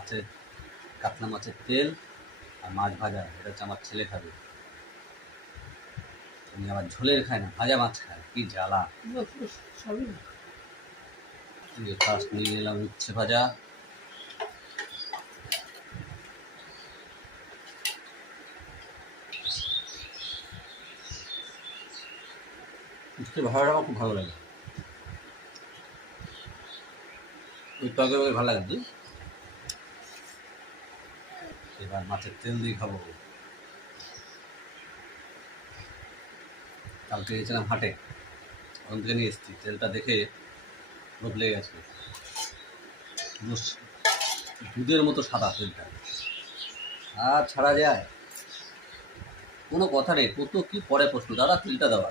মাছের কাতলা মাছের তেল আর মাছ ভাজা, এটা হচ্ছে আমার ছেলে খাবে। উনি আবার ঝোলের খায় না, ভাজা মাছ খায়, কি জ্বালা। ফার্স্ট নিয়ে নিলাম উচ্ছে ভাজা, উচ্ছে ভাজাটা আমার খুব ভালো লাগে, ওই তরকারি ভালো লাগে। এবার মাছের তেল দিয়ে খাবো। কালকে গেছিলাম হাটে, ওখান থেকে নিয়ে এসেছি, তেলটা দেখে বদলে গেছে, দুধের মতো সাদা তেলটা। আর ছাড়া যায় কোনো কথা নেই, কত কি পরে প্রশ্ন, দাদা তেলটা দেওয়া